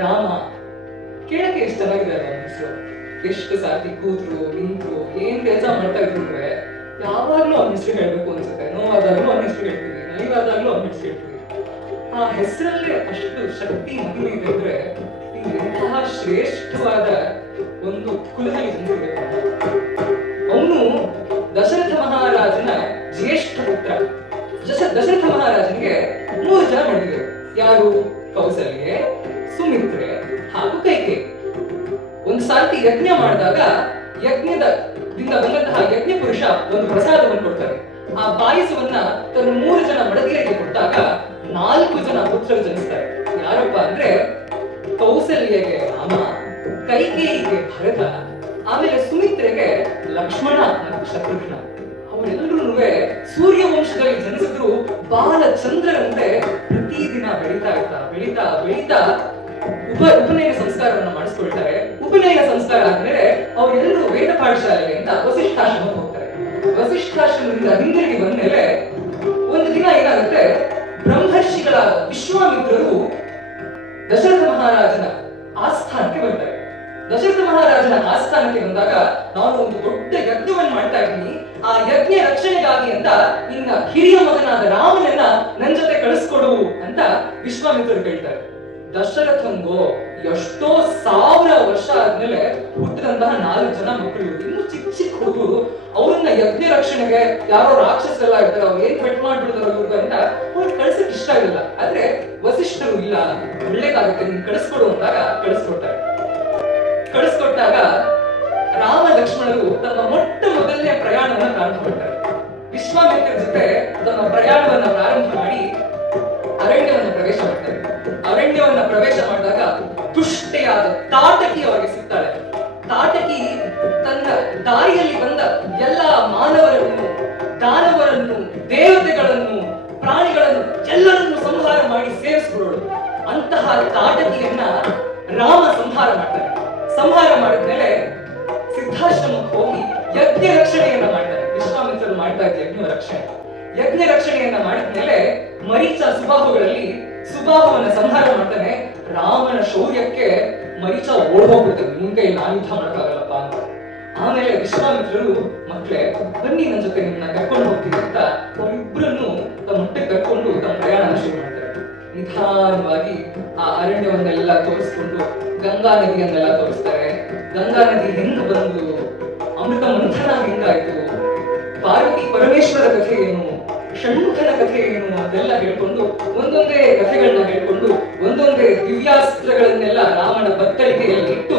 ರಾಮ. ಕೇಳಕ್ಕೆ ಎಷ್ಟು ಚೆನ್ನಾಗಿದೆ ಹೆಸರು. ಎಷ್ಟು ಸಾರ್ತಿ ಕೂತ್ರು ನಿಂತ್ರು ಏನ್ ಕೆಲಸ ಮಾಡ್ತಾ ಇದ್ರು ಯಾವಾಗ್ಲೂ ಅವ್ನ ಹೆಸರು ಹೇಳ್ಬೇಕು ಅನ್ಸುತ್ತೆ. ನೋವಾದಾಗ್ಲೂ ಅವ್ನ ಹೆಸರು ಹೇಳ್ತೀವಿ, ನಲಿವಾದಾಗ್ಲೂ ಅವ್ನ ಹೆಸರು ಹೇಳ್ತೀವಿ. ಆ ಹೆಸರಲ್ಲಿ ಅಷ್ಟು ಶಕ್ತಿ ಮಗುವಿ ಇದೆ ಅಂದ್ರೆ ಇಂತಹ ಶ್ರೇಷ್ಠವಾದ ಒಂದು ಕುಲದಲ್ಲಿ ಜನಿಸಬೇಕು. ಅವನು ದಶರಥ ಮಹಾರಾಜನ ಜ್ಯೇಷ್ಠ ಪುತ್ರ. ದಶರಥ ಮಹಾರಾಜನಿಗೆ 3 ಜನ ಮಡಿದರು. ಯಾರು? ಕೌಸಲ್ಯೆ, ಸುಮಿತ್ರೆ ಹಾಗೂ ಕೈಕೇಯಿ. ಒಂದು ಸಾರ್ತಿ ಯಜ್ಞ ಮಾಡಿದಾಗ ಯಜ್ಞದಿಂದ ಬಂದಂತಹ ಯಜ್ಞ ಪುರುಷ ಒಂದು ಪ್ರಸಾದವನ್ನು ಕೊಡ್ತಾರೆ. ಆ ಪಾಯಸವನ್ನ ತನ್ನ 3 ಜನ ಮಡದಿಯರಿಗೆ ಕೊಟ್ಟಾಗ 4 ಜನ ಪುತ್ರರು ಜನಿಸ್ತಾರೆ. ಯಾರಪ್ಪ ಅಂದ್ರೆ ಕೌಸಲ್ಯಗೆ ರಾಮ, ಕೈಕೇಯಿಗೆ ಭರತ, ಆಮೇಲೆ ಸುಮಿತ್ರೆಗೆ ಲಕ್ಷ್ಮಣ ಮತ್ತು ಶತ್ರುಘ್ನ. ಅವರೆಲ್ಲರೂ ಸೂರ್ಯವಂಶದಲ್ಲಿ ಜನಿಸಿದ್ರು ಬಾಲಚಂದ್ರರಂತೆ ಪ್ರತಿದಿನ ಬೆಳೀತಾ ಉಪನಯನ ಸಂಸ್ಕಾರವನ್ನು ಮಾಡಿಸ್ಕೊಳ್ತಾರೆ. ಉಪನಯನ ಸಂಸ್ಕಾರ ಆದ್ಮೇಲೆ ಅವರೆಲ್ಲರೂ ವೇದ ಪಾಠಶಾಲೆಯಿಂದ ವಸಿಷ್ಠಾಶ್ರಮಕ್ಕೆ ಹೋಗ್ತಾರೆ. ವಸಿಷ್ಠಾಶ್ರಮದಿಂದ ಹಿಂದಿರುಗಿ ಬಂದ ಮೇಲೆ ಒಂದು ದಿನ ಏನಾಗುತ್ತೆ, ಬ್ರಹ್ಮರ್ಷಿಗಳಾದ ವಿಶ್ವಾಮಿತ್ರರು ದಶರಥ ಮಹಾರಾಜನ ಆಸ್ಥಾನಕ್ಕೆ ಬರ್ತಾರೆ. ದಶರಥ ಮಹಾರಾಜನ ಆಸ್ಥಾನಕ್ಕೆ ಬಂದಾಗ ನಾನು ಒಂದು ದೊಡ್ಡ ಯಜ್ಞವನ್ನು ಮಾಡ್ತಾ ಇದ್ದೀನಿ, ಆ ಯಜ್ಞ ರಕ್ಷಣೆಗಾಗಿ ಅಂತ ನಿನ್ನ ಹಿರಿಯ ಮಗನಾದ ರಾಮನನ್ನ ನನ್ನ ಜೊತೆ ಕಳಿಸ್ಕೊಡು ಅಂತ ವಿಶ್ವಾಮಿತ್ರರು ಕೇಳ್ತಾರೆ. ದಶರಥಂಗೋ ಎಷ್ಟೋ 1000 ವರ್ಷ ಆದ್ಮೇಲೆ ಹುಟ್ಟಿದಂತಹ 4 ಜನ ಮಕ್ಕಳು, ಇನ್ನು ಚಿಕ್ಕ ಹುಡುಗರು, ಅವ್ರನ್ನ ಯಜ್ಞ ರಕ್ಷಣೆಗೆ ಯಾರೋ ರಾಕ್ಷಸರೆಲ್ಲ ಇರ್ತಾರೆ, ಅವ್ರು ಏನ್ ಬೆಟ್ ಮಾಡ್ಬಿಡ್ತಾರೋ ಇವ್ರಿಗೆ ಅಂತ ಅವ್ರು ಕಳ್ಸಕ್ ಇಷ್ಟ ಇಲ್ಲ. ಆದ್ರೆ ವಸಿಷ್ಠರು ಇಲ್ಲ, ಒಳ್ಳೇದಾಗುತ್ತೆ ನೀನ್ ಕಳಿಸ್ಕೊಡು ಅಂದಾಗ ಕಳಿಸ್ಕೊಟ್ಟಾಗ ರಾಮ ಲಕ್ಷ್ಮಣರು ತಮ್ಮ ಮೊದಲನೇ ಪ್ರಯಾಣವನ್ನ ಪ್ರಾರಂಭ ಮಾಡ್ತಾರೆ. ವಿಶ್ವಾಮಿತ್ರ ಜೊತೆ ತಮ್ಮ ಪ್ರಯಾಣವನ್ನ ಪ್ರಾರಂಭ ಮಾಡಿ ಅರಣ್ಯವನ್ನ ಪ್ರವೇಶ ಮಾಡ್ತಾರೆ. ಅರಣ್ಯವನ್ನ ಪ್ರವೇಶ ಮಾಡಿದಾಗ ತುಷ್ಟೆಯಾದ ತಾಟಕಿ ಅವರಿಗೆ ಸಿಗ್ತಾಳೆ. ತಾಟಕಿ ತನ್ನ ದಾರಿಯಲ್ಲಿ ಬಂದ ಎಲ್ಲ ಮಾನವರನ್ನು, ದಾನವರನ್ನು, ದೇವತೆಗಳನ್ನು, ಪ್ರಾಣಿಗಳನ್ನು ಎಲ್ಲರನ್ನು ಸಂಹಾರ ಮಾಡಿ ಸೇರಿಸ್ಬಿಡೋಳು. ಅಂತಹ ತಾಟಕಿಯನ್ನ ರಾಮ ಸಂಹಾರ ಮಾಡ್ತಾನೆ. ಸಂಹಾರ ಮಾಡಿದ್ಮೇಲೆ ಸಿದ್ಧಾಶ್ರಮಕ್ಕೆ ಹೋಗಿ ಯಜ್ಞ ರಕ್ಷಣೆಯನ್ನ ಮಾಡ್ತಾರೆ. ವಿಶ್ವಾಮಿತ್ರರು ಮಾಡ್ತಾ ಇದ್ದ ಯಜ್ಞ ರಕ್ಷಣೆಯನ್ನ ಮಾಡಿದ್ಮೇಲೆ ಮರೀಚ ಸುಬಾಹುಗಳಲ್ಲಿ ಸುಬಾಹುವನ್ನ ಸಂಹಾರ ಮಾಡ್ತಾನೆ. ರಾಮನ ಶೌರ್ಯಕ್ಕೆ ಮರೀಚ ಓಡೋಗ್ಬಿಡ್ತಾನೆ, ನಿಮ್ ಕೈ ನಾನು ಯುದ್ಧ ಮಾಡಕ್ಕಾಗಲ್ಲಪ್ಪ ಅಂತ. ಆಮೇಲೆ ವಿಶ್ವಾಮಿತ್ರರು, ಮಕ್ಕಳೇ ಬನ್ನಿ ನನ್ನ ಜೊತೆ ನಿಮ್ಮನ್ನ ಕರ್ಕೊಂಡು ಹೋಗ್ತೀನಿ ಅಂತ ಅವರಿಬ್ಬರನ್ನು ತಮ್ಮ ಮಟ್ಟಕ್ಕೆ ಕರ್ಕೊಂಡು ತಮ್ಮ ಪ್ರಯಾಣ ಶುರು ಮಾಡ್ತಾರೆ. ನಿಧಾನವಾಗಿ ಆ ಅರಣ್ಯವನ್ನೆಲ್ಲ ತೋರಿಸ್ಕೊಂಡು ಗಂಗಾ ನದಿಯನ್ನೆಲ್ಲ ತೋರಿಸ್ತಾರೆ. ಗಂಗಾ ನದಿ ಹೆಂಗ್ ಬಂದು ಅಮೃತ ಮಂಥನ ಹೆಂಗಾಯ್ತು, ಪಾರ್ವತಿ ಪರಮೇಶ್ವರ ಕಥೆ ಏನು, ಷಣ್ಮುಖನ ಕಥೆ ಏನು ಅದೆಲ್ಲ ಹೇಳ್ಕೊಂಡು ಒಂದೊಂದೇ ಕಥೆಗಳನ್ನ ಹೇಳ್ಕೊಂಡು ಒಂದೊಂದೇ ದಿವ್ಯಾಸ್ತ್ರಗಳನ್ನೆಲ್ಲ ರಾಮನ ಬತ್ತಳಿಕೆಯಲ್ಲಿ ಇಟ್ಟು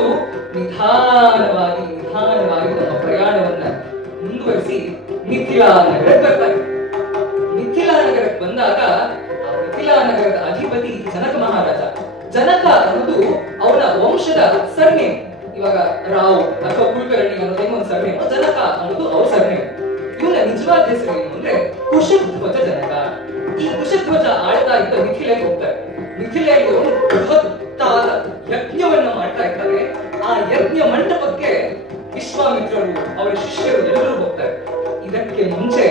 ನಿಧಾನವಾಗಿ ನಮ್ಮ ಪ್ರಯಾಣವನ್ನ ಮುಂದುವರಿಸಿ ಮಿಥಿಲಾ ನಗರಕ್ಕೆ ಬರ್ತಾರೆ. ಮಿಥಿಲಾ ನಗರಕ್ಕೆ ಬಂದಾಗ ಆ ಮಿಥಿಲಾ ನಗರದ ಅಧಿಪತಿ ಜನಕ ಮಹಾರಾಜ. ಜನಕ ಅನ್ನೋದು ಅವನ ವಂಶದ ಸರ್ನೇಮ್. ಇವಾಗ ರಾವ್ ಅಥವಾ ಕುಲಕರ್ಣಿ ಅನ್ನೋದು ಒಂದು ಸರ್ನೇಮ್, ಜನಕ ಅನ್ನೋದು ಅವ್ರ ಸರ್ನೇಮ್. ಇವನ ನಿಜವಾದ ಹೆಸರು ಏನು ಅಂದ್ರೆ ಕುಶಧ್ವಜ ಜನಕ. ಈ ಕುಶಧ್ವಜ ಆಳ್ತಾ ಇದ್ದ ಮಿಥಿಲೆಗೆ ಹೋಗ್ತಾರೆ. ಮಿಥಿಲೆಯಲ್ಲಿ ಅವನು ಬೃಹತ್ತಾದ ಯಜ್ಞವನ್ನ ಮಾಡ್ತಾ ಇದ್ದಾರೆ. ಆ ಯಜ್ಞ ಮಂಟಪಕ್ಕೆ ವಿಶ್ವಾಮಿತ್ರರು ಅವರ ಶಿಷ್ಯರು ಎಲ್ಲರೂ ಹೋಗ್ತಾರೆ. ಇದಕ್ಕೆ ಮುಂಚೆ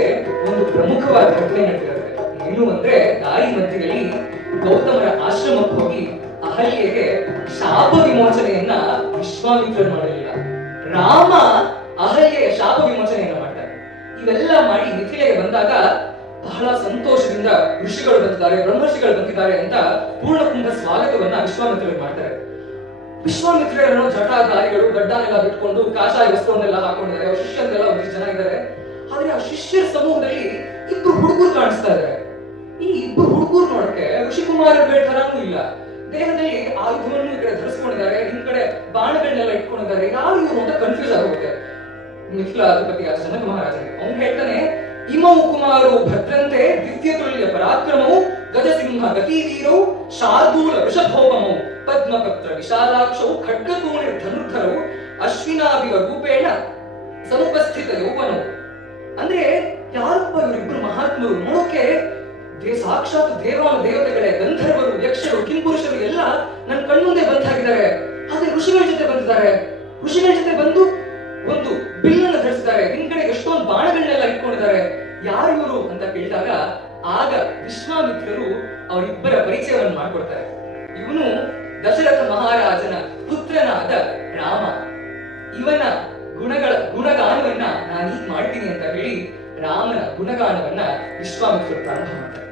ಒಂದು ಪ್ರಮುಖವಾದ ಘಟನೆ ನಡೆದಿರುತ್ತೆ. ಏನು ಅಂದ್ರೆ ದಾರಿ ಮಧ್ಯದಲ್ಲಿ ಗೌತಮರ ಆಶ್ರಮಕ್ಕೆ ಹೋಗಿ ಅಹಲ್ಯೆಗೆ ಶಾಪ ವಿಮೋಚನೆಯನ್ನ ವಿಶ್ವಾಮಿತ್ರರು ಮಾಡಲಿಲ್ಲ, ರಾಮ ಅಹಲ್ಯೆಯ ಶಾಪ ವಿಮೋಚನೆಯನ್ನ ಮಾಡ್ತಾರೆ. ಇವೆಲ್ಲ ಮಾಡಿ ಮಿಥಿಲೆಗೆ ಬಂದಾಗ ಬಹಳ ಸಂತೋಷದಿಂದ ಋಷಿಗಳು ಬಂದಿದ್ದಾರೆ, ಬ್ರಹ್ಮರ್ಷಿಗಳು ಬಂದಿದ್ದಾರೆ ಅಂತ ಪೂರ್ಣಕುಂಭ ಸ್ವಾಗತವನ್ನ ವಿಶ್ವಾಮಿತ್ರರು ಮಾಡ್ತಾರೆ. ವಿಶ್ವಾಮಿತ್ರರನ್ನು ಜಟಾಧಾರಿಗಳು ಗಡ್ಡನೆಲ್ಲ ಬಿಟ್ಕೊಂಡು ಕಾಷಾಯ ವಸ್ತ್ರವನ್ನೆಲ್ಲ ಹಾಕೊಂಡಿದ್ದಾರೆ. ಅವ್ರ ಶಿಷ್ಯರೆಲ್ಲ ಒಂದಿಷ್ಟು ಜನ ಇದ್ದಾರೆ. ಆದ್ರೆ ಆ ಶಿಷ್ಯರ ಸಮೂಹದಲ್ಲಿ 2 ಹುಡುಗರು ಕಾಣಿಸ್ತಾ ಇದ್ದಾರೆ. ಈ 2 ಹುಡುಗರು ನೋಡಕ್ಕೆ ಋಷಿಕುಮಾರರ ಬೇಟರಾನೂ ಇಲ್ಲ. ದೇಹದಲ್ಲಿ ಆಯುಧವನ್ನು ಈ ಕಡೆ ಧರಿಸ್ಕೊಂಡಿದ್ದಾರೆ, ಹಿಂದ್ ಕಡೆ ಬಾಣಗಳನ್ನೆಲ್ಲ ಇಟ್ಕೊಂಡಿದ್ದಾರೆ. ಯಾರು ಇವರು ಅಂತ ಕನ್ಫ್ಯೂಸ್ ಆಗುತ್ತೆ ಮಿಥಿಲಾ ಅಧಿಪತಿಯ ಜನಕ ಮಹಾರಾಜನಿಗೆ. ಅವ್ನು ಹೇಳ್ತಾನೆ, ಇಮೌ ಕುಮಾರು ಭದ್ರಂತೆ ದಿವ್ಯತುಲ್ಯ ಪರಾಕ್ರಮವು ಗಜಸಿಂಹ ಗತಿವೀರೌ ಶಾರ್ದೂಲ ವೃಷಭೋಪಮೌ ಪದ್ಮಪತ್ರ ವಿಶಾಲಾಕ್ಷೌ ಖಡ್ಗತೂಣಿರ್ ಧನುರ್ಧರೌ ಅಶ್ವಿನಾಭಿವ ರೂಪೇಣ ಸಮುಪಸ್ಥಿತ ಯೌವನವು. ಅಂದ್ರೆ ಯಾರಪ್ಪ ಇವರಿಬ್ರು ಮಹಾತ್ಮರು? ನೋಡೋಕೆ ಸಾಕ್ಷಾತ್ ದೇವತೆಗಳೇ, ಗಂಧರ್ವರು, ಯಕ್ಷರು, ಕಿಂಪುರುಷರು ಎಲ್ಲ ನನ್ನ ಕಣ್ಮುಂದೆ ಬಂದಾಗಿದ್ದಾರೆ. ಆದ್ರೆ ಋಷಿಗಳ ಜೊತೆ ಬಂದಿದ್ದಾರೆ. ಋಷಿಗಳ ಜೊತೆ ಬಂದು ಒಂದು ಬಿಲ್ಲನ್ನು ಧರಿಸಿದ್ದಾರೆ, ಹಿಂದ್ಗಡೆ ಎಷ್ಟೊಂದು ಬಾಣಗಳನ್ನೆಲ್ಲ ಇಟ್ಕೊಂಡಿದ್ದಾರೆ. ಯಾರು ಇವರು ಅಂತ ಕೇಳಿದಾಗ ಆಗ ವಿಶ್ವಾಮಿತ್ರರು ಅವರಿಬ್ಬರ ಪರಿಚಯವನ್ನು ಮಾಡ್ಕೊಡ್ತಾರೆ. ಇವನು ದಶರಥ ಮಹಾರಾಜನ ಪುತ್ರನಾದ ರಾಮ. ಇವನ ಗುಣಗಾನವನ್ನ ನಾನೀಗ ಮಾಡ್ತೀನಿ ಅಂತ ಹೇಳಿ ರಾಮನ ಗುಣಗಾನವನ್ನ ವಿಶ್ವಾಮಿತ್ರರು ಪ್ರಾರಂಭ ಮಾಡ್ತಾರೆ.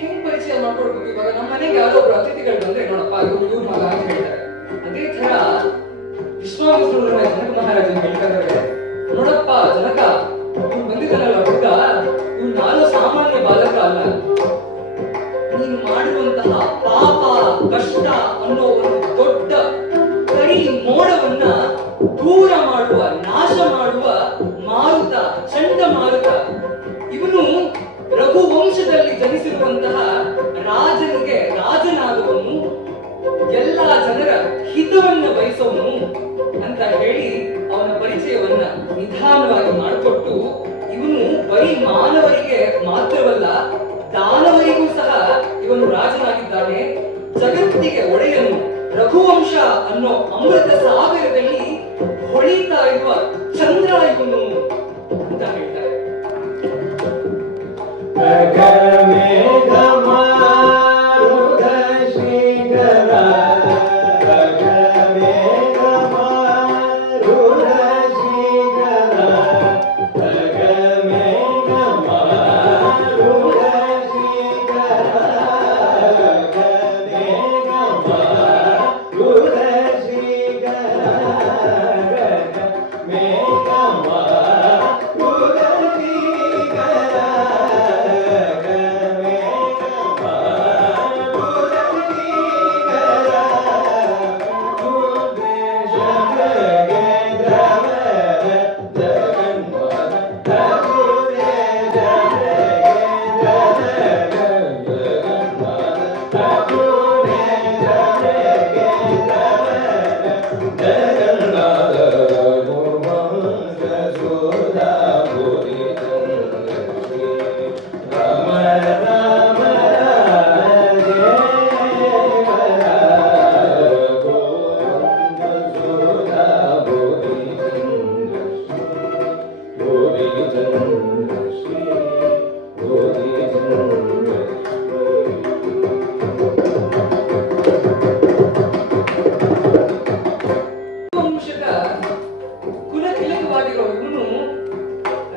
ಹೆಂಗ್ ಪರಿಚಯ ಮಾಡ್ಕೊಡ್ಬೇಕು? ಇವಾಗ ನಮ್ಮ ಮನೆಗೆ ಯಾವ್ದೋ ಒಬ್ರು ಅತಿಥಿಗಳು ಬಂದ್ರೆ ನೋಡಪ್ಪ ಇವ್ರ ಮಗ ಅಂತ ಹೇಳ್ತಾರೆ. ಅದೇ ತರ ವಿಶ್ವಾಮಿತ್ರರು ಜನಕ ಮಹಾರಾಜನ್ ಹೇಳ್ತಾರೆ, ನೋಡಪ್ಪ ಜನಕ, ಇವ್ರು ಬಂದಿದ್ದಾನಲ್ಲ ಹುಡುಗ, ಇವ್ರು ನಾನು ಸಾಮಾನ್ಯ ಬಾಲಕ ಅಲ್ಲ. ನೀನು ಮಾಡಿರುವಂತಹ ಪಾಪ ಕಷ್ಟ ಅನ್ನೋ ಒಂದು ದೊಡ್ಡ ಕಡಿ ಮೋಡವನ್ನ ದೂರ ಮಾಡುವ, ನಾಶ ಮಾಡುವ ಮಾರುತ, ಚಂಡಮಾರುತ. ಇವನು ರಘುವಂಶದಲ್ಲಿ ಜನಿಸಿರುವಂತಹ ರಾಜನಿಗೆ ರಾಜನಾದವನು, ಎಲ್ಲ ಜನರ ಹಿತವನ್ನ ಬಯಸೋನು ಅಂತ ಹೇಳಿ ಅವನ ಪರಿಚಯವನ್ನ ನಿಧಾನವಾಗಿ ಮಾಡಿಕೊಟ್ಟು, ಇವನು ಬರೀ ಮಾನವರಿಗೆ ಮಾತ್ರವಲ್ಲ ದಾನವರಿಗೂ ಸಹ ಇವನು ರಾಜನಾಗಿದ್ದಾನೆ, ಜಗತ್ತಿಗೆ ಒಡೆಯನು, ರಘುವಂಶ ಅನ್ನೋ ಅಮೃತ ಸಾಗರದಲ್ಲಿ ಹೊಳಿತಾ ಇರುವ ಚಂದ್ರ ಇವನು ಅಂತ ಹೇಳ್ತಾರೆ.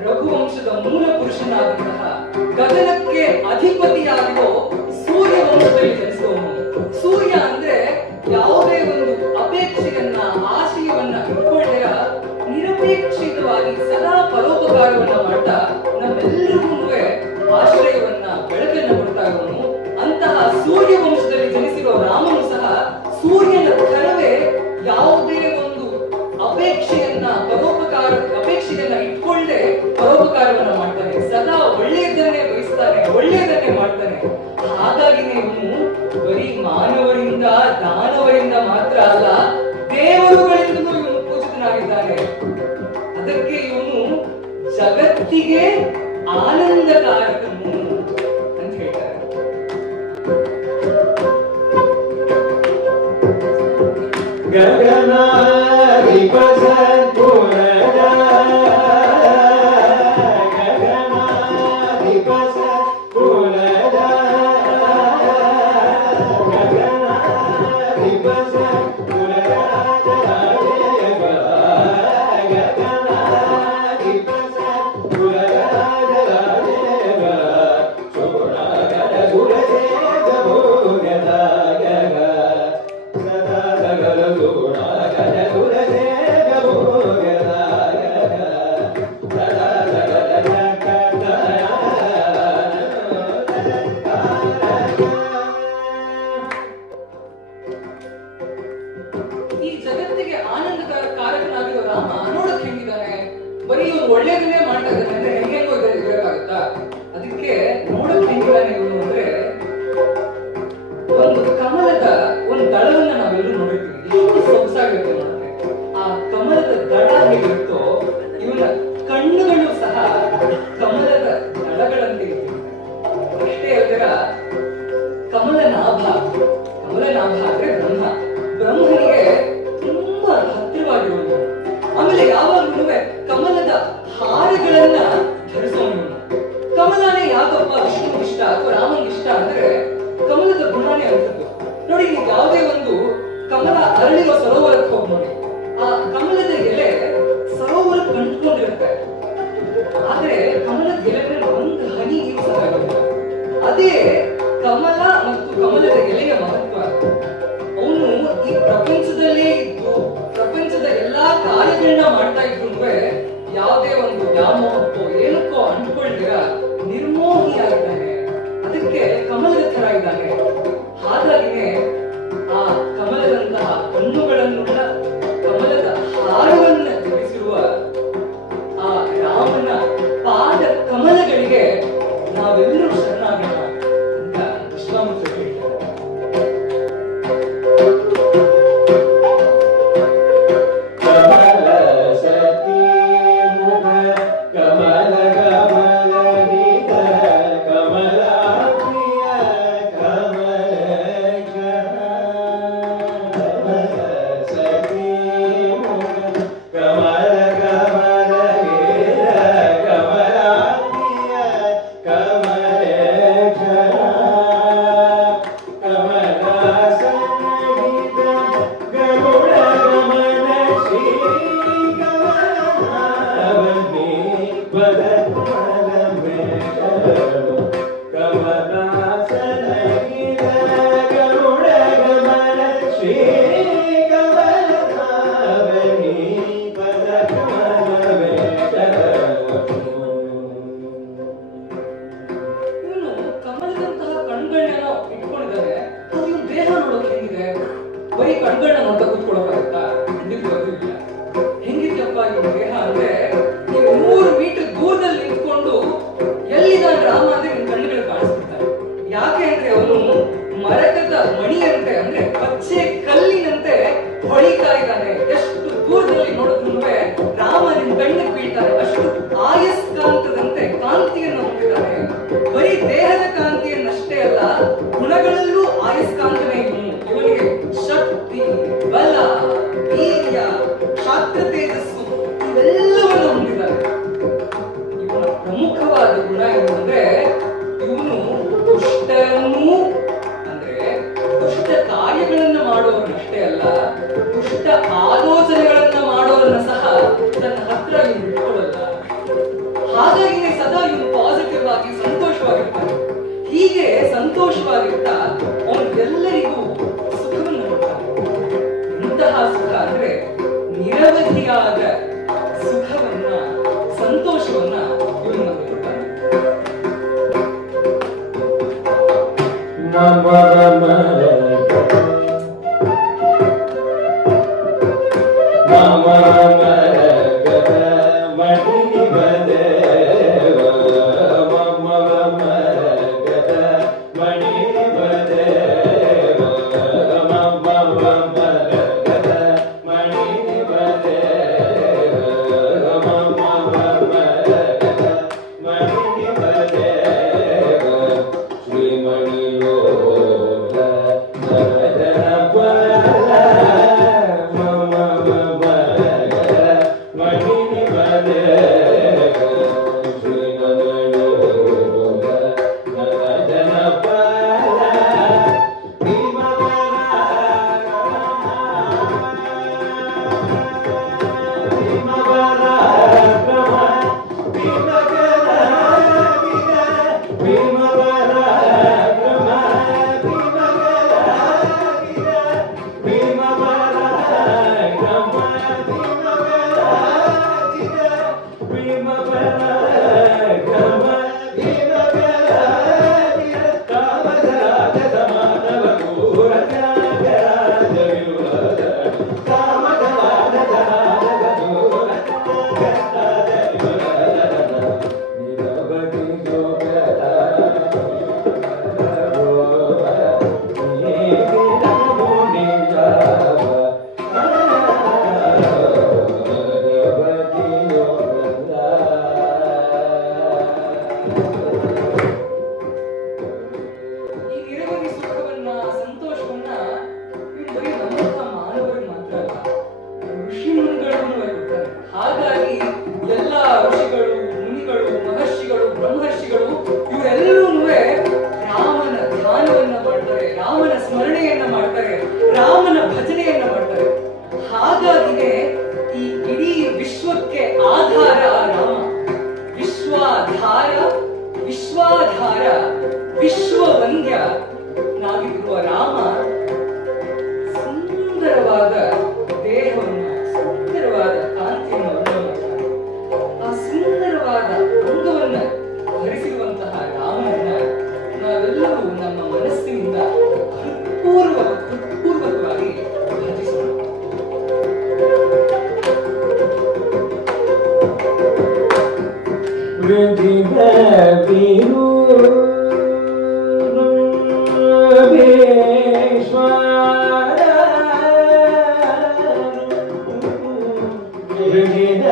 ರಘುವಂಶದ ಮೂಲ ಪುರುಷನಾದಂತಹ ಗಗನಕ್ಕೆ ಅಧಿಪತಿಯಾಗಿರೋ ಸೂರ್ಯ ವಂಶದಲ್ಲಿ ಜನಿಸುವವನು. ಸೂರ್ಯ ಅಂದ್ರೆ ಯಾವುದೇ ಒಂದು ಅಪೇಕ್ಷೆಯನ್ನ, ಆಶಯವನ್ನ ಇಟ್ಕೊಳ್ಳೆಯ ನಿರಪೇಕ್ಷಿತವಾಗಿ ಸದಾ ಪರೋಪಕಾರವನ್ನ ಮಾಡ್ತಾ ನಮ್ಮೆಲ್ಲರಿಗೂ ಆಶ್ರಯವನ್ನ, ಬೆಳಕನ್ನ ಕೊಡ್ತಾ ಇರೋನು. ಅಂತಹ ಸೂರ್ಯ ವಂಶದಲ್ಲಿ ಜನಿಸಿರೋ ರಾಮನು ಸಹ ಸೂರ್ಯನ ಕರವೇ ಯಾವುದೇ ಒಂದು ಅಪೇಕ್ಷೆಯನ್ನ ಇಟ್ಕೊಳ್ಳದೆ ಪರೋಪಕಾರವನ್ನ ಮಾಡ್ತಾನೆ, ಸದಾ ಒಳ್ಳೆಯದನ್ನೇ ಬಯಸ್ತಾನೆ, ಒಳ್ಳೆಯದನ್ನೇ ಮಾಡ್ತಾನೆ. ಹಾಗಾಗಿನೇ ಇವನು ಬರೀ ಮಾನವರಿಂದ, ದಾನವರಿಂದ ಮಾತ್ರ ಅಲ್ಲ, ದೇವರುಗಳಿಂದಲೂ ಇವನು ಪೂಜಿತನಾಗಿದ್ದಾನೆ. ಅದಕ್ಕೆ ಇವನು ಜಗತ್ತಿಗೆ ಆನಂದಕಾರಕನು ಅಂತ ಹೇಳ್ತಾರೆ. ಗಗನಾಧಿಪಸ ಈ ಜಗತ್ತಿಗೆ ಆನಂದಕಾರಕನಾಗಿರೋ ರಾಮ ನೋಡಕ್ ಹೆಂಗಿದ್ದಾನೆ? ಬರೀ ಒಳ್ಳೇದನ್ನೇ ಮಾಡ್ತಾ ಇದ್ದಾನೆ ಅಂದ್ರೆ ಹೆಂಗೆಂಗೋ ಇರಕ್ಕಾಗುತ್ತಾ? ಅದಕ್ಕೆ ನೋಡಕ್ ಹೆಂಗಿದಾನೆ ಇವನು ಅಂದ್ರೆ, ಒಂದು ಕಮಲದ ಒಂದು ದಳವನ್ನ ನಾವೆಲ್ಲರೂ ನೋಡಿರ್ತೀವಿ, ಎಷ್ಟು ಸೊಗಸಾಗಿರುತ್ತೆ ನೋಡಕ್ಕೆ. ಆ ಕಮಲದ ದಳ ಹೇಗಿರುತ್ತೋ ಇವನ ಕಣ್ಣುಗಳು ಸಹ ಕಮಲದ ದಳಗಳಂತೆ ಇರ್ತವೆ. ಅಷ್ಟೇ ಅಲ್ದಿರ ಕಮಲನಾಭ ಅಂದ್ರೆ ಬ್ರಹ್ಮ, ಬ್ರಹ್ಮನಿಗೆ ತುಂಬಾ ಹತ್ತಿರವಾಗಿರುವುದು. ಆಮೇಲೆ ಯಾವಾಗ್ಲೂ ಕಮಲದ ಹಾರಗಳನ್ನ ಧರಿಸೋನು. ಕಮಲನೇ ಯಾಕಪ್ಪ ವಿಷ್ಣು ಇಷ್ಟ ಅಥವಾ ರಾಮನ್ ಇಷ್ಟ ಅಂದ್ರೆ ಕಮಲದ ಗುಣನೇ ಅನ್ಸುತ್ತೆ. ನೋಡಿ, ನೀವು ಯಾವುದೇ ಒಂದು ಕಮಲ ಅರಳಿರೋ ಸರೋವರಕ್ಕೆ ಹೋಗಿ ನೋಡಿ, ಆ ಕಮಲದ ಎಲೆ ಸರೋವರಕ್ಕೆ ಅಂಟ್ಕೊಂಡಿರುತ್ತೆ, ಆದ್ರೆ ಕಮಲದ ಎಲೆ ಮೇಲೆ ಒಂದು ಹನಿ ನೀರು ಸಾಕಾಗುತ್ತೆ. ಅದೇ ಕಮಲ ಮತ್ತು ಕಮಲದ ಎಲೆಯ ಮಹತ್ವ. ಅವನು ಈ ಪ್ರಪಂಚದಲ್ಲೇ ಇದ್ದು ಪ್ರಪಂಚದ ಎಲ್ಲಾ ಕಾರ್ಯಗಳನ್ನ ಮಾಡ್ತಾ ಇದ್ರು ಯಾವುದೇ ಒಂದು ವ್ಯಾಮೋಹಕ್ಕೋ ಏನಕ್ಕೋ ಅಂಟ್ಕೊಳ್ದಿರ ನಿರ್ಮೋಹಿಯಾಗಿದ್ದಾನೆ. ಅದಕ್ಕೆ ಕಮಲದ ತರ ಇದ್ದಾನೆ. ಹಾಗಾಗಿನೇ ಆ ಕಮಲದಂತಹ ಕಣ್ಣುಗಳನ್ನುಳ್ಳ ಕಮಲದ ಹಾರವನ್ನ ಧರಿಸಿರುವ ಆ ರಾಮನ ಪಾದ ಕಮಲಗಳಿಗೆ ನಾವೆಲ್ಲರೂ ಶರಣಾಗೋಣ ಅಂತ ವಿಶ್ವಾಮಿತ್ರರು ಹೇಳ್ತಾರೆ. ಬರೀ ಕಣ್ಗಳನ್ನ ನೋಡ್ತಾ ಕೂತ್ಕೊಳ್ಳೋಕ್ಕಾಗತ್ತಾ? ಹೆಂಗಿದ್ಯಪ್ಪ ಈ ದೇಹ ಅಂದ್ರೆ, ನೀವು 3 ಮೀಟರ್ ದೂರದಲ್ಲಿ ನಿಂತ್ಕೊಂಡು ಎಲ್ಲಿದ್ದಾನೆ ರಾಮ ಅಂದ್ರೆ ನಿಮ್ ಕಣ್ಣುಗಳು ಕಾಣಿಸ್ಬಿಡ್ತಾರೆ. ಯಾಕೆ ಅಂದ್ರೆ ಅವನು ಮರಕದ ಮಣಿಯಂತೆ ಅಂದ್ರೆ ಪಚ್ಚೆ ಕಲ್ಲಿನಂತೆ ಹೊಳಿತಾ ಇದ್ದಾನೆ. ಎಷ್ಟು ದೂರದಲ್ಲಿ ನೋಡಿದ್ರು ರಾಮ ನಿಮ್ ಕಣ್ಣಿಗೆ ಬೀಳ್ತಾನೆ. ಅಷ್ಟು ಆಯಸ್ಕಾಂತದಂತೆ ಕಾಂತಿಯನ್ನು ಹೊಂದಿದ್ದಾನೆ. ಬರೀ ದೇಹದ ಕಾಂತಿಯನ್ನಷ್ಟೇ ಅಲ್ಲ, ಗುಣಗಳಲ್ಲೂ ಆಯಸ್ಕಾಂತನೇ ಇವನು. ಇವನಿಗೆ ಶಕ್ತಿ, ಬಲ, ವೀರ್ಯ, ಶಾಸ್ತ್ರ ತೇಜಸ್ಸು ಇವೆಲ್ಲವನ್ನು ಹೊಂದಿದ್ದಾರೆ. ಇವನ ಪ್ರಮುಖವಾದ ಗುಣ ಏನು ಅಂದ್ರೆ, ಇವನು ದುಷ್ಟನೂ ಅಂದ್ರೆ ದುಷ್ಟ ಕಾರ್ಯಗಳನ್ನ ಮಾಡೋರನ್ನಷ್ಟೇ ಅಲ್ಲ, ದುಷ್ಟ ಆಲೋಚನೆಗಳನ್ನ ಮಾಡೋರನ್ನ ಸಹ ತನ್ನ ಹತ್ರ ಇವನು ಇಟ್ಕೊಳ್ಳಲ್ಲ. ಹಾಗಾಗಿನೇ ಸದಾ ಇವನು ಪಾಸಿಟಿವ್ ಆಗಿ ಸಂತೋಷವಾಗಿರ್ತಾನೆ. ಹೀಗೆ ಸಂತೋಷವಾಗಿರ್ತಾ ಅವನು ಎಲ್ಲರಿಗೂ ಸುಖವನ್ನು ಕೊಡ್ತಾನೆ. ಇಂತಹ ಸುಖ ಅಂದ್ರೆ ನಿರವಧಿಯಾದ ಸುಖವನ್ನ, ಸಂತೋಷವನ್ನ ಇವನು ನಮಗೆ ಕೊಡ್ತಾನೆ. ಮೃಗಿನ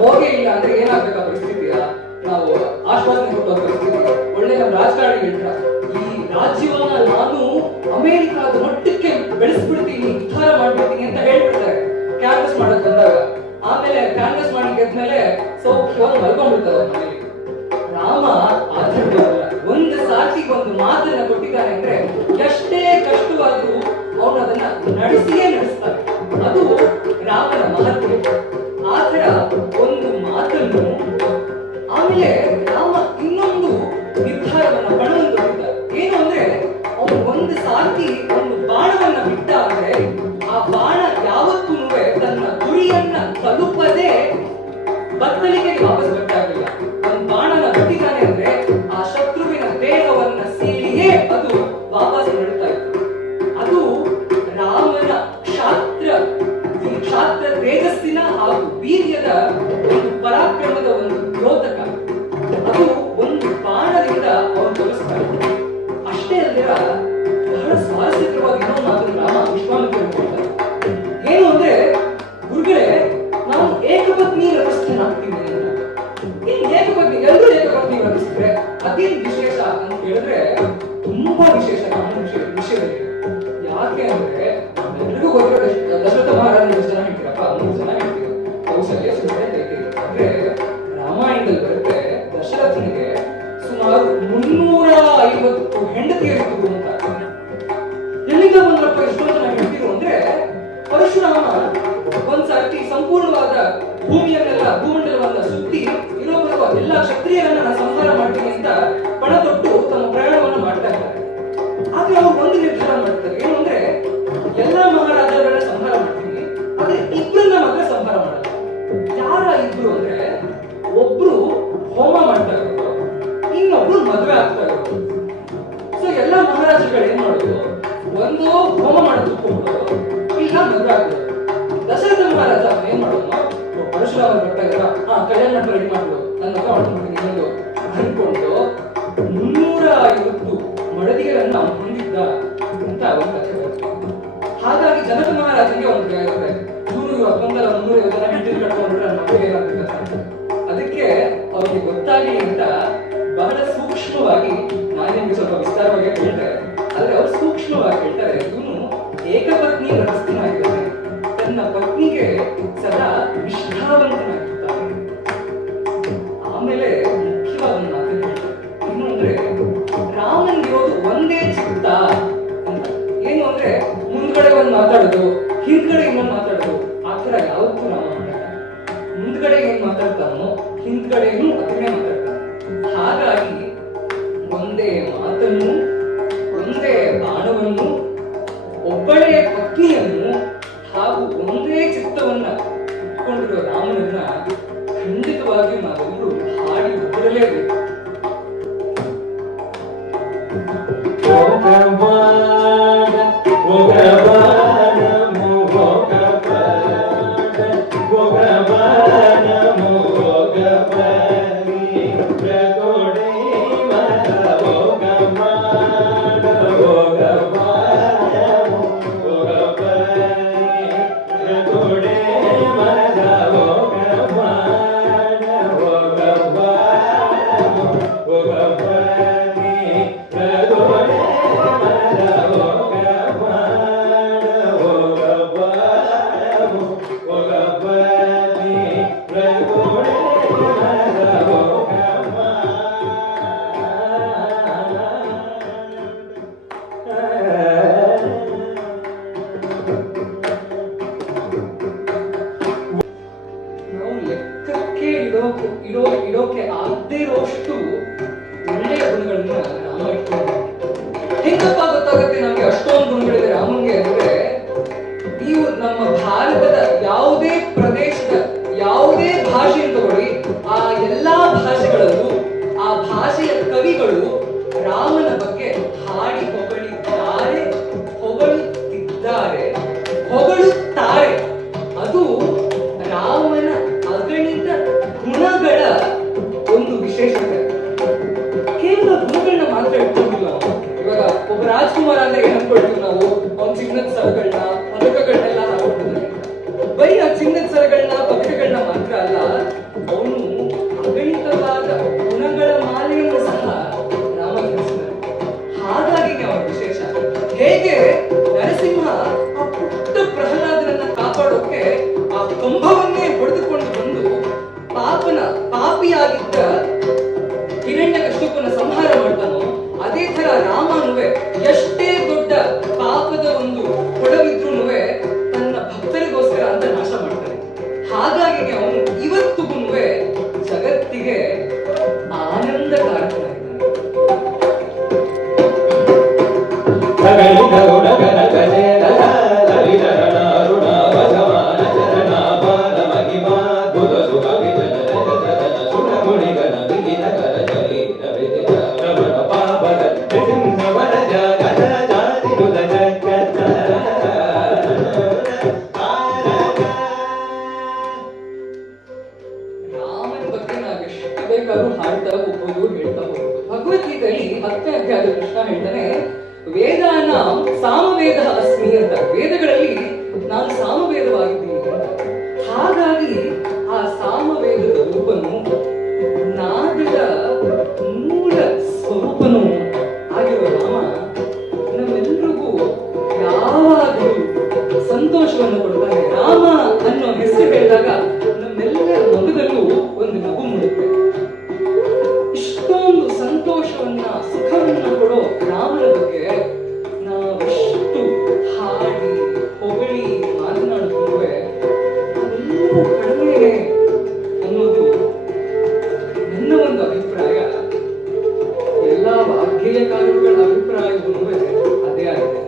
ಹೋಗೇ ಇಲ್ಲ ಅಂದ್ರೆ ಏನಾಗ್ಬೇಕಾ ಪರಿಸ್ಥಿತಿಯ ನಾವು ಆಶ್ವಾಸನೆ ಕೊಡುವ ಪರಿಸ್ಥಿತಿ. ಒಳ್ಳೆ ನಮ್ಮ ರಾಜಕಾರಣಿ ಹೇಳ್ತಾರೆ, ಈ ರಾಜ್ಯವನ್ನ ನಾನು ಅಮೆರಿಕಾದ ಮಟ್ಟಕ್ಕೆ ಬೆಳೆಸ್ಬಿಡ್ತೀನಿ, ಉದ್ಧಾರ ಮಾಡ್ಬಿಡ್ತೀನಿ ಅಂತ ಹೇಳ್ಬಿಡ್ತಾರೆ ಕ್ಯಾನ್ವಸ್ ಮಾಡಕ್ ಬಂದಾಗ. ಆಮೇಲೆ ಕ್ಯಾನ್ವಸ್ ಮಾಡಿ ಗೆದ್ಮೇಲೆ ಸೌಖ್ಯವಾಗಿ ಮಲ್ಕೊಂಡ್ಬಿಡ್ತಾರೆ ಮನೇಲಿ. ರಾಮ ಆಚರಣೆ ಒಂದು ಸಾರ್ಥಿ ಒಂದು ಮಾತನ್ನ ಕೊಟ್ಟಿದ್ದಾನೆ ಅಂದ್ರೆ ಎಷ್ಟೇ ಕಷ್ಟವಾದ್ರೂ ಅವನು ಅದನ್ನ ನಡೆಸಿಯೇ ನಡೆಸ್ತಾರೆ. ಅದು ರಾಮನ ಮಹತ್ವ. ಆತರ ಒಂದು ಮಾತನ್ನು ಆಮೇಲೆ ರಾಮ ಇನ್ನೊಂದು ನಿರ್ಧಾರವನ್ನ ಪಡೆದು ತೊಟ್ಟಿದ್ದ. ಏನು ಅಂದ್ರೆ ಅವನು ಒಂದು ಸಾರ್ಥಿ ಒಂದು ಬಾಣವನ್ನ ಬಿಟ್ಟ ಅಂದ್ರೆ ಆ ಬಾಣ ಯಾವತ್ತೂ ತನ್ನ ಗುರಿಯನ್ನ ತಲುಪದೆ ಬತ್ತಲಿಗೆ ವಾಪಸ್ ಬರ್ತಾಗಿಲ್ಲ. ಒಂದು ಬಾಣನ ಬಿಟ್ಟಿದ್ದಾನೆ ಅಂದ್ರೆ ಆ ಶತ್ರುವಿನ ದೇಹವನ್ನ ಸೀಳಿಯೇ ಅದು ವಾಪಸ್ ನಡೀತಾ ಇತ್ತು. ಅದು ರಾಮನ ಕ್ಷಾತ್ರ ತೇಜಸ್ಸಿನ ಹಾಗೂ ವೀರ್ಯದ ಒಂದು ಪರಾಕ್ರಮದ ಒಂದು ದ್ಯೋತಕ. ಅದು ಒಂದು ಬಾಣದಿಂದ ಅವನು ತೋರಿಸ್ತಾರೆ. ಅಷ್ಟೇ ಅಲ್ಲದ ಬಹಳ ಸ್ವಾರಸ್ಯಕರವಾಗಿ ಇನ್ನೊಂದು ಮಾತನ್ನು ರಾಮ ವಿಶ್ವಾಮಿತ್ರರು ಹೇಳ್ತಾರೆ. ಏನು ಅಂದ್ರೆ, ಗುರುಗಳೇ ನಾವು ಏಕಪತ್ನಿ ವ್ಯವಸ್ಥೆನಾಗ್ತೀವಿ ಅಂತ. ಏನ್ ಏಕಪತ್ನಿ, ಎಲ್ಲರೂ ಏಕಪತ್ನಿ ವ್ಯವಸ್ಥೆ ಅದೇನ್ ವಿಶೇಷ ಅಂತ ಹೇಳಿದ್ರೆ ತುಂಬಾ ವಿಶೇಷ ವಿಷಯದಲ್ಲಿ. ಯಾಕೆ ಅಂದ್ರೆ ಎಲ್ರಿಗೂ ಗೊತ್ತಿರೋ ದಶರಥ ಮಹಾರಾಜ ಎಷ್ಟು ಜನ ಹೇಳ್ತೀರಪ್ಪ, 3 ಜನ ಹೇಳ್ತೀವಿ, ಕೌಸಲ್ಯ, ಸುಮಿತ್ರೆ, ಕೈಕೇಯಿ. ಅಂದ್ರೆ ರಾಮಾಯಣದಲ್ಲಿ ಬರುತ್ತೆ ದಶರಥನಿಗೆ ಸುಮಾರು 350 ಹೆಂಡತಿಯರಿದ್ರು ಅಂತ. ಎಲ್ಲಿಂದ ಬಂದ್ರಪ್ಪ ಎಷ್ಟೊಂದು ಜನ ಹೇಳ್ತಿರು ಅಂದ್ರೆ, ಪರಶುರಾಮ ಒಂದ್ಸರ್ತಿ ಸಂಪೂರ್ಣವಾದ ಭೂಮಂಡಲವನ್ನ ಸುತ್ತಿ ಇರೋ ಬರುವ ಎಲ್ಲಾ ಕ್ಷತ್ರಿಯರನ್ನ ನಾನು ಸಂಹಾರ ಮಾಡ್ತೀನಿ ಅಂತ ಪಣ ತೊಟ್ಟು ತಮ್ಮ ಪ್ರಯಾಣವನ್ನು ಮಾಡ್ತಾ ಇದ್ದಾರೆ. ಆದ್ರೆ ಅವ್ರು ಒಂದು ನಿರ್ಧಾರ ಮಾಡ್ತಾರೆ, ಏನು ಅಂದ್ರೆ ಎಲ್ಲಾ ಮಹಾರಾಜರನ್ನ ಸಂಹಾರ ಮಾಡ್ತೀನಿ, ಆದ್ರೆ ಇಬ್ಬರನ್ನ ಮಾತ್ರ ಸಂಹಾರ ಮಾಡಲ್ಲ. ಯಾರ ಇಬ್ರು ಅಂದ್ರೆ, ಒಬ್ರು ಹೋಮ ಮಾಡ್ತಾ ಇರೋದು, ಇನ್ನೊಬ್ರು ಮದುವೆ ಆಗ್ತಾ ಇರೋದು. ಸೊ ಎಲ್ಲಾ ಮಹಾರಾಜಗಳು ಏನ್ ಮಾಡೋದು, ಒಂದು ಹೋಮ ಮಾಡೋದಕ್ಕೂ ಇಲ್ಲ ಮದುವೆ ಆಗ್ತದೆ. ದಶರಥ ಮಹಾರಾಜ ಏನ್ ಮಾಡೋದು, ಪರಶುರಾಮ ಬರ್ತಾ ಇದ್ರ ಕಲ್ಯಾಣ ರೆಡಿ ಮಾಡ್ಬೋದು, ನನ್ನ ಹತ್ರ ಮಾಡ್ಕೊಂಡ್ಬಿಡ್ತೀನಿ ಇನ್ನೊಂದು ಅನ್ಕೊಂಡು 350 ಮಡದಿಯರನ್ನ ಹೊಂದಿದ್ದ ಅಂತ ಒಂದು ಕಥೆ ಬರುತ್ತೆ. ಹಾಗಾಗಿ ಜನಕ ಮಹಾರಾಜನಿಗೆ ಒಂದು ಇರುತ್ತೆ, 350 ಜನ ಹೆಂಡತಿ ಕಟ್ಕೊಂಡ್ರೆ ನನ್ನ ಮದುವೆ ಏನಾಗ್ತದೆ. ಅದಕ್ಕೆ ಅವ್ರಿಗೆ ಗೊತ್ತಾಗಲಿ ಅಂತ ಬಹಳ ಸೂಕ್ಷ್ಮವಾಗಿ, ನಾನು ನಿಮ್ಗೆ ಸ್ವಲ್ಪ ವಿಸ್ತಾರವಾಗಿ ಹೇಳ್ತಾರೆ, ಆದ್ರೆ ಅವ್ರು ಸೂಕ್ಷ್ಮವಾಗಿ ಹೇಳ್ತಾರೆ, ಇವನು ಏಕಪತ್ನಿ ವ್ಯವಸ್ಥೆನಾಗಿದ್ದಾನೆ, ತನ್ನ ಪತ್ನಿಗೆ ಸದಾ ನಿಷ್ಠಾವಂತನಾಗಿರ್ತಾನೆ. ಆಮೇಲೆ ಮುಖ್ಯವಾದ ಒಂದು ಮಾತು ಹೇಳ್ತಾರೆ, ಏನು ಅಂದ್ರೆ ರಾಮನಿರೋದು ಒಂದೇ ಚಿತ್ತ ಅಂತ. ಏನು ಅಂದ್ರೆ ಮುಂದ್ಗಡೆ ಒಂದು ಮಾತಾಡೋದು, ಹಿಂದ್ಗಡೆ ಇನ್ನೊಂದು ಮಾತಾಡೋದು, ಆತರ ಯಾವತ್ತೂ ರಾಮ ಮಾಡಲ್ಲ. ಮುಂದ್ಗಡೆ ಏನ್ ಮಾತಾಡ್ತಾನೋ ಹಿಂದ್ಗಡೆನೂ ಅದನ್ನೇ ಮಾತಾಡ್ತಾನೆ. ಹಾಗಾಗಿ ಒಂದೇ ಮಾತನ್ನು, ಒಂದೇ ಬಾಣವನ್ನು, ಒಬ್ಬಳೇ ಪತ್ನಿಯನ್ನು ಹಾಗೂ ಒಂದೇ ಚಿತ್ತವನ್ನ ಇಟ್ಕೊಂಡಿರೋ ರಾಮನನ್ನ ಖಂಡಿತವಾಗಿಯೂ ನಾವೆಲ್ಲರೂ ಹಾಡಿ ಹೊರಲೇಬೇಕು. ಇಡೋಕೆ ಆಗದೇ ಇರೋಷ್ಟು ಒಳ್ಳೆಯ ಗುಣಗಳನ್ನ ರಾಮ ಇಟ್ಕೊಂಡು ಹೆಂಗಪ್ಪ ಗೊತ್ತಾಗುತ್ತೆ ನಮ್ಗೆ ಅಷ್ಟೊಂದು ಗುಣಗಳಿದೆ ರಾಮಂಗೆ ಅಂದ್ರೆ ನೀವು ನಮ್ಮ ಭಾರತದ ಯಾವುದೇ ಪ್ರದೇಶದ ಯಾವುದೇ ಭಾಷೆ ತಗೊಳ್ಳಿ, ಆ ಎಲ್ಲಾ ಭಾಷೆಗಳಲ್ಲೂ ಆ ಭಾಷೆಯ ಕವಿಗಳು ರಾಮನ ಬಗ್ಗೆ ಹಾಡಿ ಹೊಗಳಿದ್ದಾರೆ, ಹೊಗಳುತ್ತಾರೆ. ಅದು ರಾಮನ ಅಗಣಿತ ಗುಣಗಳ ಒಂದು ವಿಶೇಷತೆ. ಕೇವಲ ಗುಣಗಳನ್ನ ಮಾತ್ರ ಇಟ್ಕೊಂಡಿಲ್ಲ. ಇವಾಗ ಒಬ್ಬ ರಾಜ್ಕುಮಾರ್ ಅಂದ್ರೆ ಏನ್ ಅನ್ಕೊಳ್ತೀವಿ ನಾವು, ಅವ್ನ ಚಿನ್ನದ ಸರಗಳನ್ನ ಪದಕಗಳನ್ನೆಲ್ಲ ಹಾಕೊಂಡಿದ್ದಾನೆ. ಬರೀ ಆ ಚಿನ್ನದ ಸರಗಳನ್ನ ಪದಕಗಳನ್ನ ಮಾತ್ರ ಅಲ್ಲ, ಅವನು ಅಗಣಿತವಾದ ಗುಣಗಳ ಮಾಲೆಯನ್ನು ಸಹ ರಾಮ ಧರಿಸಿದ್ದಾನೆ. ಹಾಗಾಗಿ ಅವನ ವಿಶೇಷ. ಹೇಗೆ ನರಸಿಂಹ ಆ ಪುಟ್ಟ ಪ್ರಹ್ಲಾದನನ್ನ ಕಾಪಾಡೋಕೆ ಆ ಕಂಬವನ್ನೇ ಹೊಡೆದುಕೊಂಡು ಬಂದು ಪಾಪಿಯಾಗಿದ್ದ ಹಿರಣ್ಯಕಶಿಪುನ ಸಂಹಾರ ಮಾಡ್ತಾನೋ, ಅದೇ ತರ ರಾಮನುವೆ ಎಷ್ಟೇ ದೊಡ್ಡ ಪಾಪದ ಒಂದು ಹೊಡವಿದ್ರೂ ತನ್ನ ಭಕ್ತರಿಗೋಸ್ಕರ ಅಂತ ನಾಶ ಮಾಡ್ತಾನೆ. ಹಾಗಾಗಿ ಅವನು ಇವತ್ತಿಗೂ ಜಗತ್ತಿಗೆ ಆನಂದಕಾರಕನಾಗಿದ್ದಾನೆ. ಭಗವದ್ಗೀತೆಯಲ್ಲಿ 10ನೇ ಅಧ್ಯಾಯದ ಕೃಷ್ಣ ಹೇಳ್ತಾನೆ, ವೇದಾನಾಂ ಸಾಮವೇದ ಅಸ್ಮಿ ಅಂತ. ವೇದಗಳಲ್ಲಿ ನಾನು ಸಾಮವೇದವಾಗಿದ್ದೀನಿ ಅಂತ. ಹಾಗಾಗಿ ಆ ಸಾಮವೇದದ ರೂಪನು ನಾದದ ಮೂಲ ಸ್ವರೂಪನು ಆಗಿರುವ ರಾಮ ನಮ್ಮೆಲ್ಲರಿಗೂ ಯಾವಾಗಲೂ ಸಂತೋಷವನ್ನು ಕೊಡ್ತಾನೆ. ರಾಮ ಅನ್ನೋ ಹೆಸರು ಹೇಳಿದಾಗ ನಮ್ಮೆಲ್ಲರ ಮೊಗದಲ್ಲೂ ಒಂದು ನಗು ಮೂಡುತ್ತೆ. ಇಷ್ಟೊಂದು ಸಂತೋಷವನ್ನ ಸುಖವನ್ನ ಕೊಡೋ ರಾಮನ ಬಗ್ಗೆ ನಾವೆಷ್ಟು ಹಾಡಿ ಹೊಗಳಿ ಮಾತನಾಡುತ್ತೇವೆ ಅವೆಲ್ಲವೂ ಕಡಿಮೆ ಅನ್ನೋದು ನನ್ನ ಒಂದು ಅಭಿಪ್ರಾಯ. ಎಲ್ಲ ವಾಗ್ಗೇಯಕಾರರುಗಳ ಅಭಿಪ್ರಾಯವೂ ಅದೇ ಆಗಿದೆ.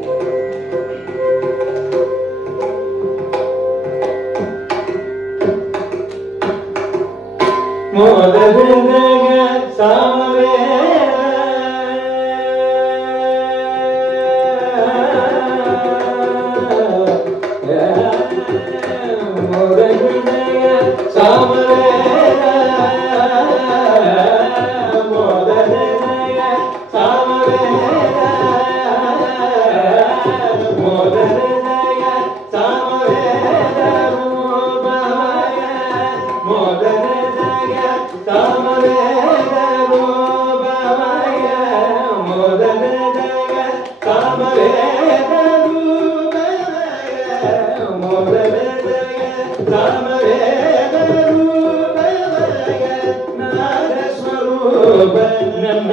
ನನ್ನ